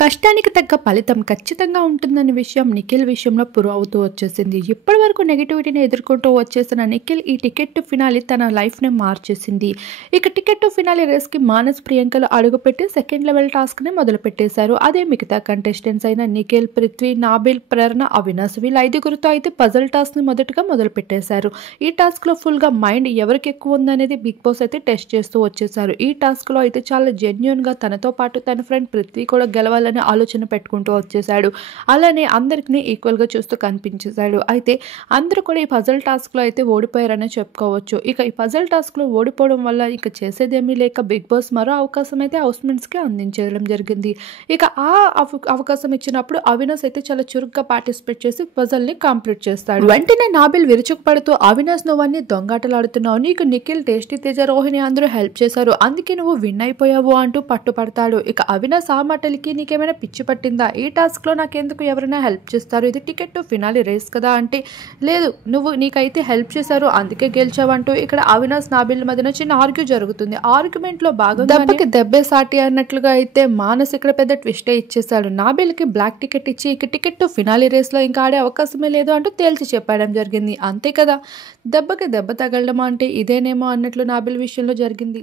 కష్టానికి తగ్గ ఫలితం ఖచ్చితంగా ఉంటుందనే విషయం నిఖిల్ విషయంలో ప్రూవ్ అవుతూ వచ్చేసింది. ఇప్పటి వరకు నెగిటివిటీని ఎదుర్కొంటూ వచ్చేసిన నిఖిల్ ఈ టికెట్ టు ఫినాలి తన లైఫ్ని మార్చేసింది. ఇక టికెట్ టు ఫినాలి రేస్కి మానస్ ప్రియాంకలు అడుగుపెట్టి సెకండ్ లెవెల్ టాస్క్ని మొదలుపెట్టేశారు. అదే మిగతా కంటెస్టెంట్స్ అయిన నిఖిల్, పృథ్వీ, నాబిల్, ప్రేరణ, అవినాష్ వీళ్ళ ఐదుగురితో అయితే పజల్ టాస్క్ని మొదటగా మొదలుపెట్టేశారు. ఈ టాస్క్లో ఫుల్గా మైండ్ ఎవరికి ఎక్కువ ఉందనేది బిగ్ బాస్ అయితే టెస్ట్ చేస్తూ వచ్చేసారు. ఈ టాస్క్లో అయితే చాలా జెన్యూన్గా తనతో పాటు తన ఫ్రెండ్ పృథ్వీ కూడా గెలవాలి ఆలోచన పెట్టుకుంటూ వచ్చేసాడు. అలానే అందరికీ ఈక్వల్గా చూస్తూ కనిపించేశాడు. అయితే అందరూ కూడా ఈ పజల్ టాస్క్లో అయితే ఓడిపోయారనే చెప్పుకోవచ్చు. ఇక ఈ పజల్ టాస్క్లో ఓడిపోవడం వల్ల ఇక చేసేదేమీ లేక బిగ్ బాస్ మరో అవకాశం అయితే హౌస్మెంట్స్కి అందించడం జరిగింది. ఇక ఆ అవకాశం ఇచ్చినప్పుడు అవినాష్ అయితే చాలా చురుగ్గా పార్టిసిపేట్ చేసి పజల్ని కంప్లీట్ చేస్తాడు. వెంటనే నాబిల్ విరుచుకుపడుతూ అవినాష్ నువ్వన్నీ దొంగాటలాడుతున్నావు, నీకు నిఖిల్, టేస్టీ తేజ, రోహిణి అందరూ హెల్ప్ చేశారు, అందుకే నువ్వు విన్ అయిపోయావు అంటూ పట్టుపడతాడు. ఇక అవినాష్ ఆ మాటలకి నీకేమైనా పిచ్చి పట్టిందా, ఈ టాస్క్లో నాకెందుకు ఎవరైనా హెల్ప్ చేస్తారు, ఇది టికెట్ టు ఫినాలి రేస్ కదా అంటే, లేదు నీకైతే హెల్ప్ చేశారు అందుకే గెలిచావంటూ ఇక్కడ అవినాష్ నాబిల్ మధ్యన చిన్న ఆర్గ్యూ జరుగుతుంది. ఆర్గ్యుమెంట్లో భాగంగా దెబ్బకి దెబ్బే సాటి అన్నట్లుగా అయితే మానస్ ఇక్కడ పెద్ద ట్విస్టే ఇచ్చేశాడు. నాబిల్కి బ్లాక్ టికెట్ ఇచ్చి ఇక టికెట్ టు ఫినాలి రేస్లో ఇంకా ఆడే అవకాశమే లేదు అంటూ తేల్చి చెప్పడం జరిగింది. అంతే కదా, దెబ్బకి దెబ్బ తగలడం అంటే ఇదేనేమో అన్నట్లు నాబిల్ విషయంలో జరిగింది.